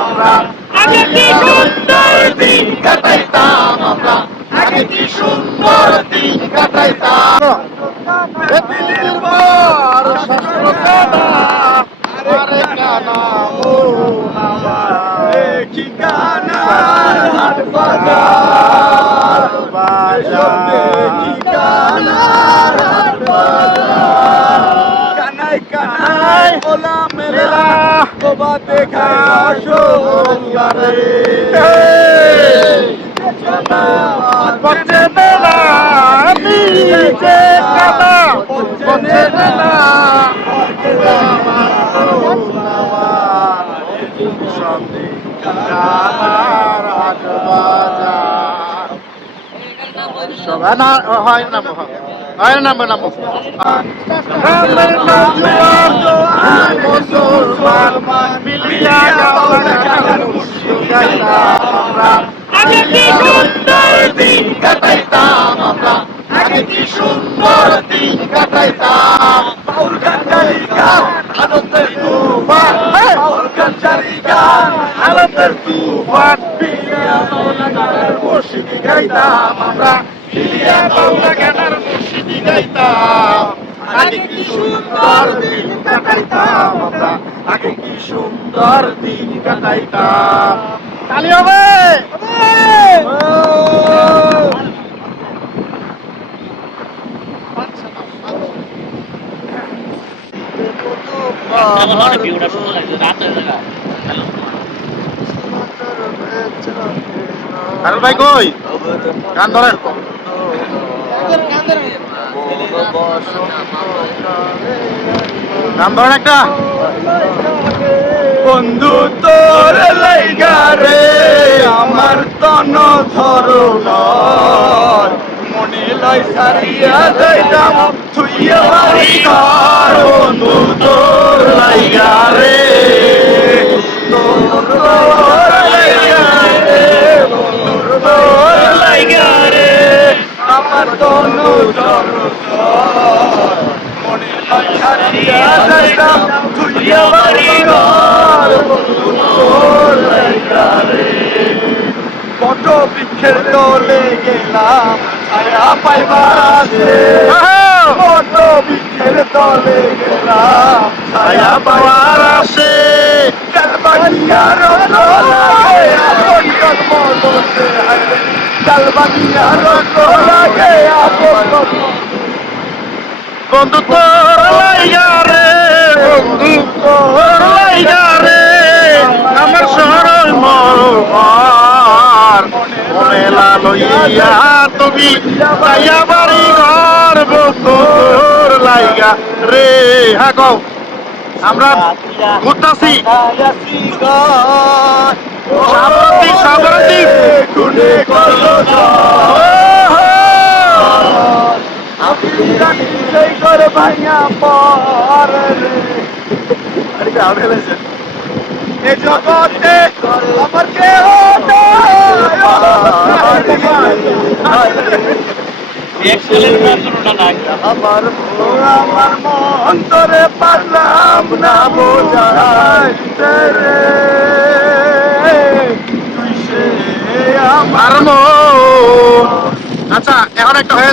আমরা আগে কি সুন্দর দিন কাটাইতাম আমরা আগে কি সুন্দর দিন কাটাইতাম পৃথিবীর পর শাস্ত্র কানা আরে কানা মন আমার কি কানার হাট বাজার কি কানার হাট বাজার কানাই কানাই ওলা মেলা তোবা দেখায় আসল গারে বচ্চে মেলা নিচে কানা বচ্চে মেলা আগে কি সুন্দর দিন কাটাইতাম আমরা আগে কি সুন্দর দিন কাটাইতাম বাউল গান গান আনন্দের তুফান বাউল গান আনন্দের তুফান বিলিয়া বাউলা গানের মুর্শিদি গাইতাম আমরা বিলিয়া বাউলা গানের মুর্শিদি গাইতাম আগে কি সুন্দর দিন কাটাইতাম আমরা আগে কি সুন্দর দিন কাটাইতাম তালি হবে কারুল ভাই কই গান ধরেন গান ধরেন একটা বন্ধু তোর লাইগা রে আমার তন ধরো মনে লয় সারিয়া যাইতাম থুইয়া বাড়ি ঘর বন্ধু তোর লাইগা রে তোর লাইগা রে বন্ধুর তোর লাইগা রে আমার তন ধরো মনে লয় সারিয়া যাইতাম থুইয়া বাড়ি ঘর বন্ধু তোর লাইগা রে বট বৃক্ষের তলে গেলাম ছায়া পাইবার আছে বট বৃক্ষের তলে গেলাম ছায়া পাওয়ার আছে কালবানিয়ার লাগে আপন কর্ম করতে হবে কালবানিয়ার লাগে আপন বন্ধু তোর লাইগা রে বন্ধু তোর লাইগা রে আমার সরল মরমার মেলা লইয়া তুমি তাইয়া বাড়ি ঘর বন্ধুর লাইগা রে হ্যাঁ কও আমরা ঘুরতাছি সাবরান্তি সাবরান্তি খুনে করলো আমি জানি সেই করে ভাইয়া পরে আরে গাও ঢেলেছে এ জগতে আমার কেহ আমার অন্তরে পারলাম না বোঝাইতে রে তুই সে আমার আচ্ছা এখন একটা হয়ে